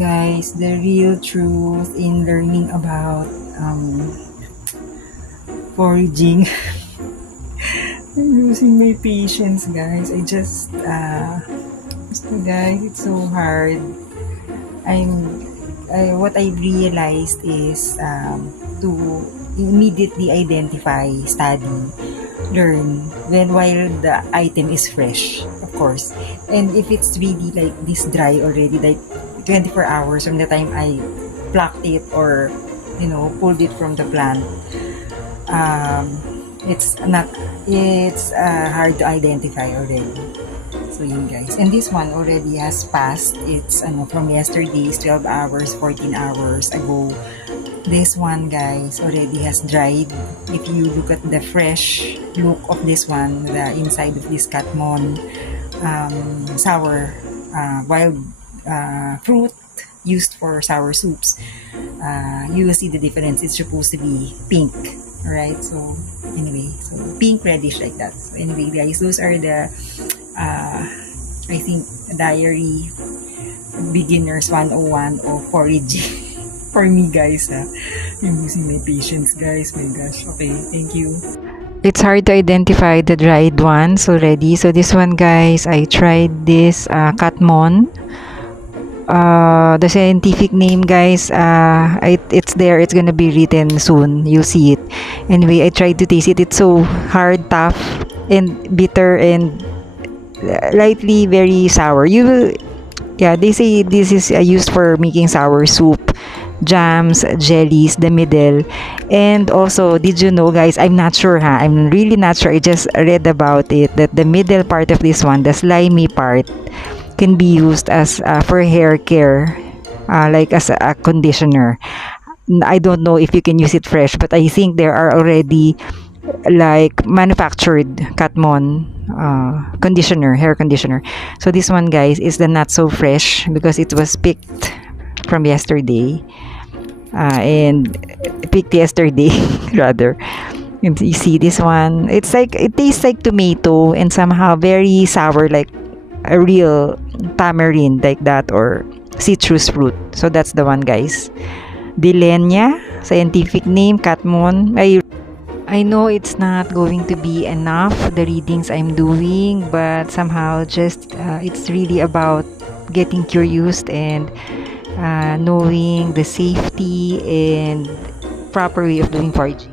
guys, the real truth in learning about foraging. I'm losing my patience, guys. Guys, it's so hard. What I realized is to immediately identify, study, learn while the item is fresh, of course. And if it's really like this dry already, like 24 hours from the time I plucked it or pulled it from the plant, it's not it's hard to identify already. So yun guys, and this one already has passed. It's from yesterday's 12 hours, 14 hours ago. This one guys already has dried. If you look at the fresh look of this one, the inside of this Katmon sour wild fruit used for sour soups, you will see the difference. It's supposed to be pink, right? So anyway, so pink reddish like that. So anyway guys, those are the I think diary beginners 101 of foraging. For me guys, I'm losing my patience guys. My gosh. Okay, thank you. It's hard to identify the dried ones already. So this one guys, I tried this Katmon. The scientific name guys, it's there. It's gonna be written soon. You'll see it. Anyway, I tried to taste it. It's so hard, tough, and bitter, and lightly very sour. Yeah, they say this is used for making sour soup, jams, jellies, the middle. And also, did you know guys, I'm not sure I'm really not sure. I just read about it that the middle part of this one, the slimy part, can be used as for hair care, like as a conditioner. I don't know if you can use it fresh, but I think there are already like manufactured Katmon conditioner, hair conditioner. So this one guys is the not so fresh because it was picked from yesterday, and picked yesterday rather. And you see this one, it's like, it tastes like tomato and somehow very sour, like a real tamarind like that, or citrus fruit. So that's the one guys. Dilenia, scientific name, Katmon. I know it's not going to be enough, the readings I'm doing, but somehow just it's really about getting curious and knowing the safety and proper way of doing foraging.